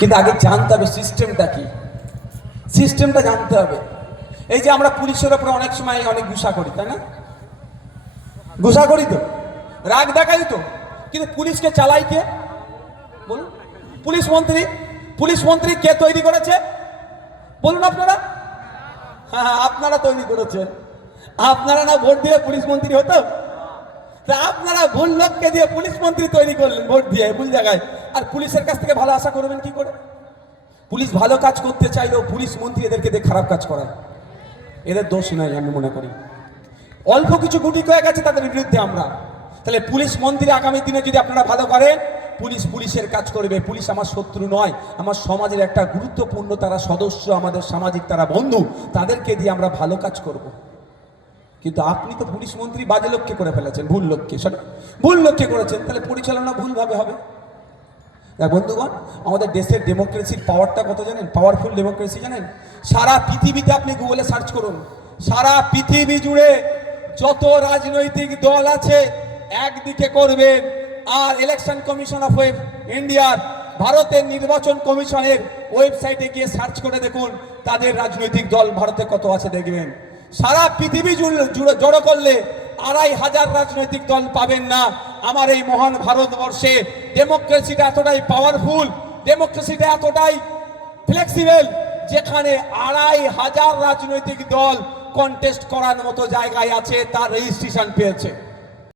কিন্তু আগে জানতে হবে সিস্টেমটা কি? সিস্টেমটা জানতে হবে। এই যে আমরা পুলিশের ওপরে অনেক সময় অনেক গুসা করি তাই না? গুসা করি তো? রাগ দেখাই তো। কিন্তু পুলিশকে চালাই কে? বলুন। পুলিশ মন্ত্রী পুলিশ মন্ত্রী কে তৈরি করেছে? বলুন আপনারা। হ্যাঁ হ্যাঁ, আপনারা তৈরি করেছেন আপনারা না ভোট দিয়ে পুলিশ মন্ত্রী হতো? তা আপনারা ভুল লোককে দিয়ে পুলিশ মন্ত্রী তৈরি করলেন ভোট দিয়ে ভুল জায়গায়। আর পুলিশের কাছ থেকে ভালো আশা করবেন কি করে? পুলিশ ভালো কাজ করতে চাইলেও পুলিশ মন্ত্রী এদেরকে দিয়ে খারাপ কাজ করায়। এদের দোষ নয়, আমি মনে করি। অল্প কিছু গুটি হয়ে গেছে তাদের বিরুদ্ধে আমরা। তাহলে পুলিশ মন্ত্রী আগামী দিনে যদি আপনারা ভালো করেন, পুলিশ পুলিশের কাজ করবে। পুলিশ আমার শত্রু নয়, আমার সমাজের একটা গুরুত্বপূর্ণ তারা সদস্য, আমাদের সামাজিক তারা বন্ধু, তাদেরকে দিয়ে আমরা ভালো কাজ করব। কিন্তু আপনি তো পুলিশ মন্ত্রী বাজে লোককে করে ফেলেছেন, ভুল লোককে সরি ভুল লোককে করেছেন, তাহলে পরিচালনা ভুলভাবে হবে। দেখ বন্ধুগণ, আমাদের দেশের ডেমোক্রেসির পাওয়ারটা কত জানেন? পাওয়ারফুল ডেমোক্রেসি জানেন? সারা পৃথিবীতে আপনি গুগলে সার্চ করুন। সারা পৃথিবী জুড়ে যত রাজনৈতিক দল আছে, একদিকে করবেন আর ইলেকশন কমিশন অফ ওয়েব ইন্ডিয়ার ভারতের নির্বাচন কমিশনের ওয়েবসাইটে গিয়ে সার্চ করে দেখুন, তাদের রাজনৈতিক দল ভারতে কত আছে দেখবেন। সারা পৃথিবী জুড়ে করলে আড়াই হাজার রাজনৈতিক দল পাবেন না। আমার এই মহান ভারতবর্ষে ডেমোক্রেসিটা এতটাই পাওয়ারফুল ডেমোক্রেসিটা এতটাই ফ্লেক্সিবল যেখানে আড়াই হাজার রাজনৈতিক দল কন্টেস্ট করার মতো জায়গায় আছে, তার রেজিস্ট্রেশন পেয়েছে।